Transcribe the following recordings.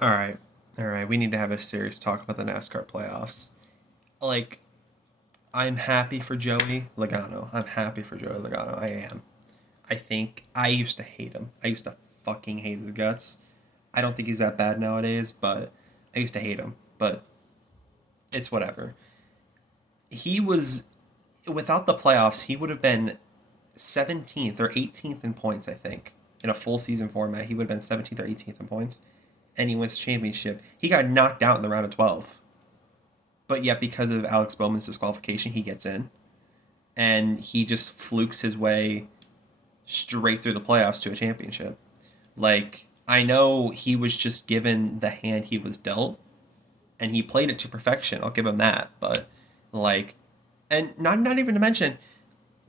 All right. All right. We need to have a serious talk about the NASCAR playoffs. Like, I'm happy for Joey Logano. I'm happy for Joey Logano. I am. I think I used to hate him. I used to fucking hate his guts. I don't think he's that bad nowadays, but I used to hate him. But it's whatever. He was, without the playoffs, he would have been 17th or 18th in points, I think. In a full season format, he would have been 17th or 18th in points. And he wins the championship. He got knocked out in the round of 12. But yet, because of Alex Bowman's disqualification, he gets in. And he just flukes his way straight through the playoffs to a championship. Like, I know he was just given the hand he was dealt, and he played it to perfection. I'll give him that. But, like, and not even to mention,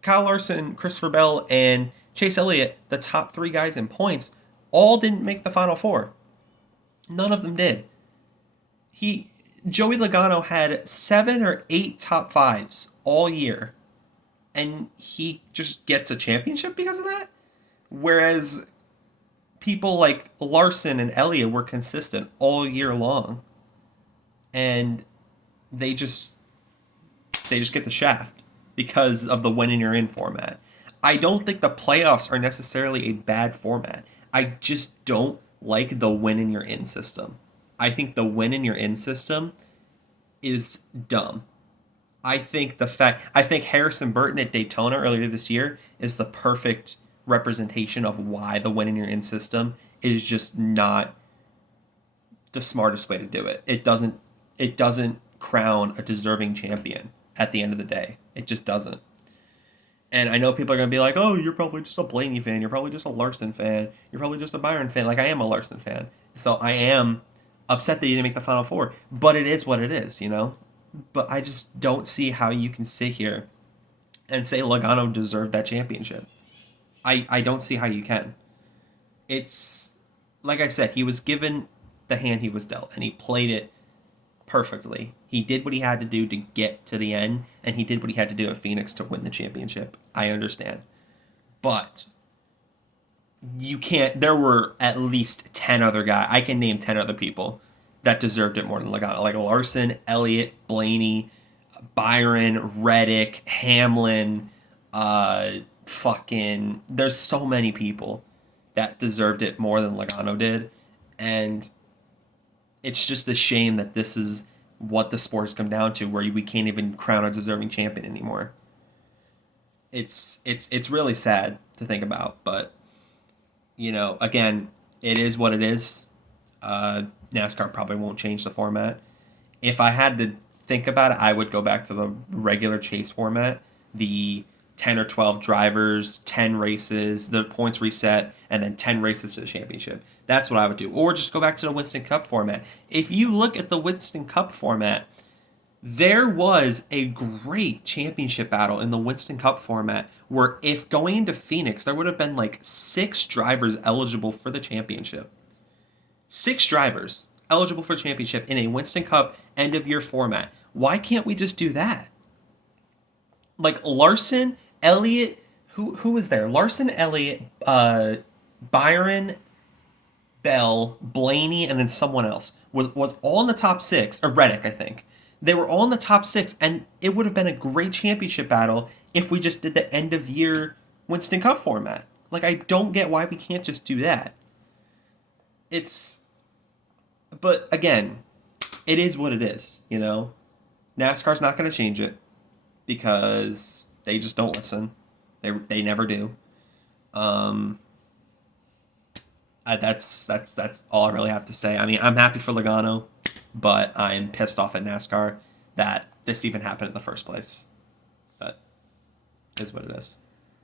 Kyle Larson, Christopher Bell, and Chase Elliott, the top three guys in points, all didn't make the Final Four. None of them did. He Joey Logano had 7 or 8 top fives all year, and he just gets a championship because of that. Whereas people like Larson and Elliott were consistent all year long, and they just they just get the shaft because of the win and you're in format. I don't think the playoffs are necessarily a bad format. I just don't like the win and you're in system. I think the win and you're in system is dumb. I think Harrison Burton at Daytona earlier this year is the perfect representation of why the win and you're in system is just not the smartest way to do it. It doesn't crown a deserving champion at the end of the day. It just doesn't. And I know people are going to be like, oh, you're probably just a Blaney fan. You're probably just a Larson fan. You're probably just a Byron fan. Like, I am a Larson fan. So I am upset that he didn't make the Final Four. But it is what it is, you know? But I just don't see how you can sit here and say Logano deserved that championship. I don't see how you can. It's, like I said, he was given the hand he was dealt, and he played it perfectly. He did what he had to do to get to the end, and he did what he had to do at Phoenix to win the championship. I understand. But you can't, there were at least 10 other guys. I can name 10 other people that deserved it more than Logano. Like Larson, Elliott, Blaney, Byron, Reddick, Hamlin, there's so many people that deserved it more than Logano did. And it's just a shame that this is what the sport's come down to, where we can't even crown a deserving champion anymore. It's really sad to think about, but again, it is what it is. NASCAR probably won't change the format. If I had to think about it, I would go back to the regular chase format, the 10 or 12 drivers, 10 races, the points reset, and then 10 races to the championship. That's what I would do. Or just go back to the Winston Cup format. If you look at the Winston Cup format, there was a great championship battle in the Winston Cup format where if going into Phoenix, there would have been like 6 drivers eligible for the championship. 6 drivers eligible for championship in a Winston Cup end of year format. Why can't we just do that? Like Larson, Elliott, who was there? Larson, Elliott, Byron, Bell, Blaney, and then someone else was all in the top 6, or Reddick, I think. They were all in the top 6, and it would have been a great championship battle if we just did the end of year Winston Cup format. Like, I don't get why we can't just do that. But again, it is what it is, you know? NASCAR's not going to change it because they just don't listen. They never do. That's all I really have to say. I mean, I'm happy for Logano, but I'm pissed off at NASCAR that this even happened in the first place. But it is what it is.